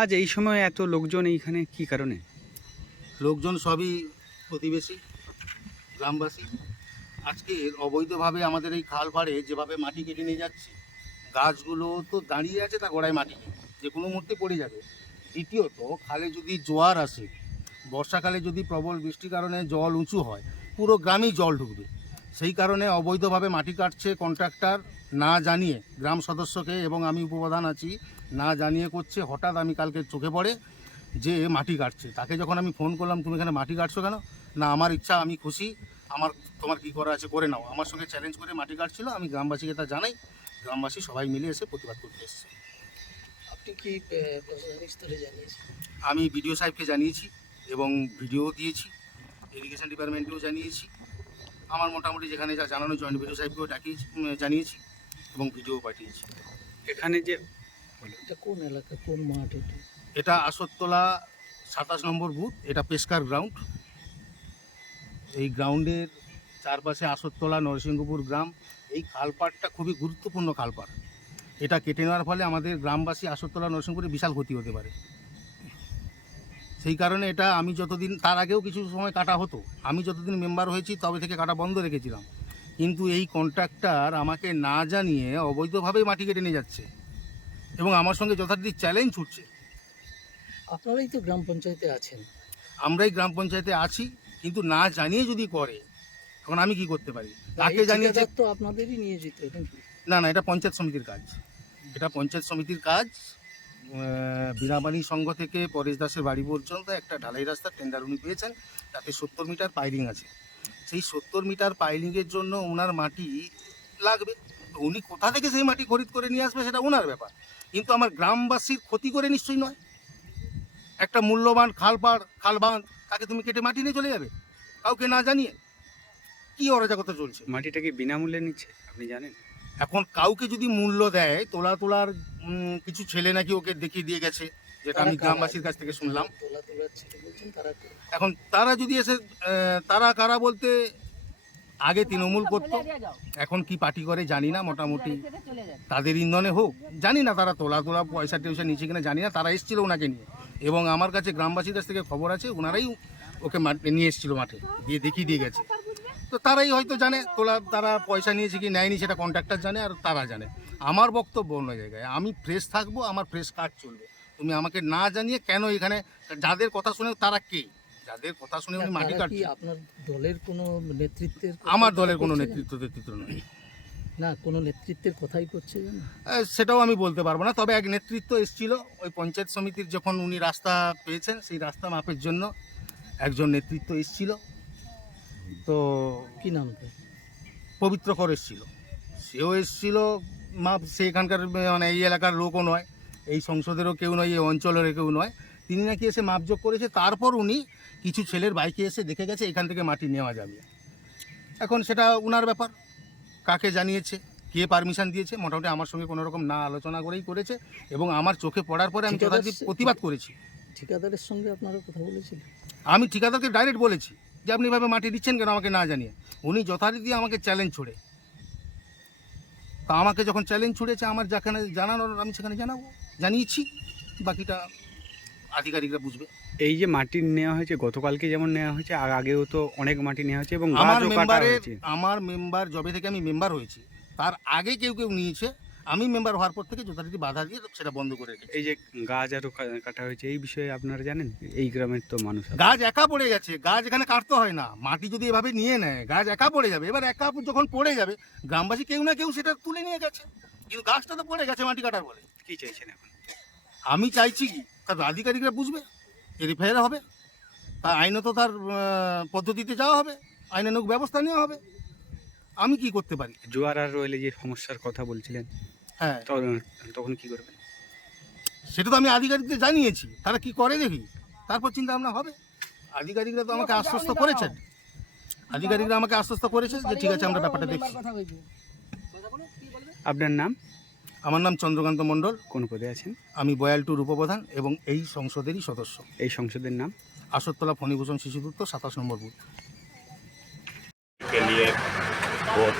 আজ এই সময় এত লোকজন এইখানে কি কারণে? লোকজন সবই প্রতিবেশী, গ্রামবাসী। আজকে অবৈধভাবে আমাদের এই খাল পাড়ে যেভাবে মাটি কেটে নিয়ে যাচ্ছে, গাছগুলো তো দাঁড়িয়ে আছে তা গোড়ায় মাটি যে কোনো মুহূর্তে পড়ে যাবে। দ্বিতীয়ত, খালে যদি জোয়ার আসে, বর্ষাকালে যদি প্রবল বৃষ্টির কারণে জল উঁচু হয়, পুরো গ্রামেই জল ঢুকবে। সেই কারণে অবৈধভাবে মাটি কাটছে কন্ট্রাক্টর না জানিয়ে গ্রাম সদস্যকে এবং আমি উপপ্রধান আছি না জানিয়ে করছে হঠাৎ আমি কালকে চোখে পড়ে যে মাটি কাটছে। তাকে যখন আমি ফোন করলাম তুমি এখানে মাটি কাটছো কেন? না আমার ইচ্ছা আমি খুশি। আমার তোমার কি করা আছে করে নাও। আমার সঙ্গে চ্যালেঞ্জ করে মাটি কাটছিল। আমি গ্রামবাসীকে তা জানাই। গ্রামবাসী সবাই মিলে এসে প্রতিবাদ করতে এসছে। আপনি কি প্রশাসনিক স্তরে জানিয়েছেন? আমি বিডিও সাহেবকে জানিয়েছি এবং ভিডিও দিয়েছি ইরিগেশন ডিপার্টমেন্টেও জানিয়েছি। আমার মোটামুটি যেখানে যা জানানো জয়েন্ট বিডিও সাহেবকেও ডাকিয়েছি জানিয়েছি। এবং ভিডিও পাঠিয়েছি। এখানে যে এটা কোন এলাকা? কোন মাঠ এটা? এটা আসরতলা সাতাশ নম্বর বুথ এটা পেস্কার গ্রাউন্ড। এই গ্রাউন্ডের চারপাশে আসরতলা নরসিংহপুর গ্রাম। এই খালপাড়টা খুবই গুরুত্বপূর্ণ খালপাড়। এটা কেটে নেওয়ার ফলে আমাদের গ্রামবাসী আসরতলা নরসিংহপুরে বিশাল ক্ষতি হতে পারে। সেই কারণে এটা আমি যতদিন তার আগেও কিছু সময় কাটা হতো। আমি যতদিন মেম্বার হয়েছি তবে থেকে কাটা বন্ধ রেখেছিলাম। কিন্তু এই কন্ট্রাক্টর আমাকে না জানিয়ে অবৈধভাবেই মাটি কেটে নিয়ে যাচ্ছে এবং আমার সঙ্গে যথারীতি চ্যালেঞ্জ ছুটছে। আপনারাই তো গ্রাম পঞ্চায়েতে আছেন। আমরাই গ্রাম পঞ্চায়েতে আছি কিন্তু না জানিয়ে যদি করে তখন আমি কি করতে পারি? তাকে জানিয়ে তো আপনাদেরই নিয়োজিত নাকি? না না এটা পঞ্চায়েত সমিতির কাজ। এটা পঞ্চায়েত সমিতির কাজ। আহ, সংঘ থেকে পরেশ দাসের বাড়ি পর্যন্ত একটা ঢালাই রাস্তার টেন্ডার উনি পেয়েছেন। তাতে সত্তর মিটার পাইরিং আছে। সেই সত্তর মিটার পাইলিংয়ের জন্য ওনার মাটি লাগবে। উনি কোথা থেকে সেই মাটি খরিদ করে নিয়ে আসবে সেটা ওনার ব্যাপার। কিন্তু আমার গ্রামবাসীর ক্ষতি করে নিশ্চয়ই নয়। একটা মূল্যবান খালপাড় খালবাঁধ তাকে তুমি কেটে মাটি নিয়ে চলে যাবে? কাউকে না জানিয়ে কি অরাজকতা চলছে? মাটিটা কি বিনামূল্যে নিচ্ছে? আপনি জানেন? এখন কাউকে যদি মূল্য দেয় তোলা তোলার কিছু ছেলে নাকি ওকে দেখিয়ে দিয়ে গেছে। যেটা আমি গ্রামবাসীর কাছ থেকে শুনলাম? এখন তারা যদি এসে তারা কারা বলতে আগে তৃণমূল করতো এখন কি পার্টি করে জানি না মোটামুটি তাদের ইন্ধনে হোক জানি না তারা তোলা তোলা পয়সা টয়সা নিচে কিনা জানি না তারা এসেছিল ওনাকে নিয়ে। এবং আমার কাছে গ্রামবাসীর কাছ থেকে খবর আছে ওনারাই ওকে মাঠে নিয়ে এসেছিল মাঠে দিয়ে দেখিয়ে দিয়ে গেছে। তো তারাই হয়তো জানে তোলা তারা পয়সা নিয়েছে কি নেয়নি সেটা কন্ট্রাক্টর জানে আর তারা জানে। আমার বক্তব্য অন্য জায়গায় আমি ফ্রেশ থাকব আমার ফ্রেশ কাজ চলবে। তুমি আমাকে না জানিয়ে কেন এখানে যাদের কথা শুনে তারা কে? যাদের কথা শুনে উনি মাটি কাটছে আপনার দলের কোনো নেতৃত্বের আমার দলের কোনো নেতৃত্ব নেতৃত্ব নয়। না কোনো নেতৃত্বের কথাই করছে সেটাও আমি বলতে পারব না। তবে এক নেতৃত্ব এসেছিল ওই পঞ্চায়েত সমিতির যখন উনি রাস্তা পেয়েছেন সেই রাস্তা মাপের জন্য একজন নেতৃত্ব এসেছিল। তো কি নাম তার? পবিত্র কর এসেছিল। সেও এসেছিল মাপ সে এখানকার মানে এই এলাকার লোকও নয়। এই সংসদেরও কেউ নয় এই অঞ্চলেরও কেউ নয়। তিনি নাকি এসে মাপযোগ করেছে তারপর উনি কিছু ছেলের বাইকে এসে দেখে গেছে এখান থেকে মাটি নেওয়া যাবে। এখন সেটা উনার ব্যাপার কাকে জানিয়েছে কে পারমিশন দিয়েছে মোটামুটি আমার সঙ্গে কোনো রকম না আলোচনা করেই করেছে এবং আমার চোখে পড়ার পরে আমি যথাযথ প্রতিবাদ করেছি। ঠিকাদারের সঙ্গে আপনারা কথা বলেছিলেন? আমি ঠিকাদারকে ডাইরেক্ট বলেছি যে আপনি এভাবে মাটি দিচ্ছেন কেন? আমাকে না জানিয়ে। উনি যথারীতি আমাকে চ্যালেঞ্জ ছুড়ে। তা আমাকে যখন চ্যালেঞ্জ ছুড়েছে আমার যেখানে জানানোর আমি সেখানে জানাব। জানিয়েছি বাকিটা আধিকারিকরা বুঝবে। এই যে মাটি নেওয়া হয়েছে গতকালকে যেমন নেওয়া হয়েছে আর আগেও তো অনেক মাটি নেওয়া হয়েছে এবং আমার মেম্বারের আমার মেম্বার যবে থেকে আমি মেম্বার হয়েছি তার আগে কেউ কেউ নিয়েছে আমি মেম্বার হওয়ার পর থেকে যথারীতি বাধা দিয়ে সেটা বন্ধ করে এই যে গাছ আরও কাটা হয়েছে এই বিষয়ে আপনারা জানেন? এই গ্রামের তো মানুষ গাছ একা পড়ে গেছে গাছ এখানে কাটতে হয় না মাটি যদি এভাবে নিয়ে নেয় গাছ একা পড়ে যাবে এবার একা যখন পড়ে যাবে গ্রামবাসী কেউ না কেউ সেটা তুলে নিয়ে গেছে। কিন্তু গাছটা তো পড়ে গেছে মাটি কাটার বলে। কি চাইছেন এখন? আমি চাইছি কি? তার আধিকারিকরা বুঝবে রিফায়ার হবে। তার আইনত তার পদ্ধতিতে যাওয়া হবে আইনানুক ব্যবস্থা নেওয়া হবে। আমি কি করতে পারি? জোয়ার আর রয়েলে যে সমস্যার কথা বলছিলেন হ্যাঁ। তখন- তখন কি করবেন? সেটা তো আমি আধিকারিকদের জানিয়েছি। তারা কি করে দেখি? তারপর চিন্তা ভাবনা হবে। আধিকারিকরা তো আমাকে আশ্বস্ত করেছেন। আধিকারিকরা আমাকে আশ্বস্ত করেছে যে ঠিক আছে আমরা ব্যাপারটা দেখছি। আপনার নাম? আমার নাম চন্দ্রকান্ত মণ্ডল। কোন পদে আছেন? আমি বয়াল টুর উপপ্রধান এবং এই সংসদেরই সদস্য। এই সংসদের নাম? আসরতলা ফণিভূষণ শিশুপুত্র সাতাশ নম্বর বুথ।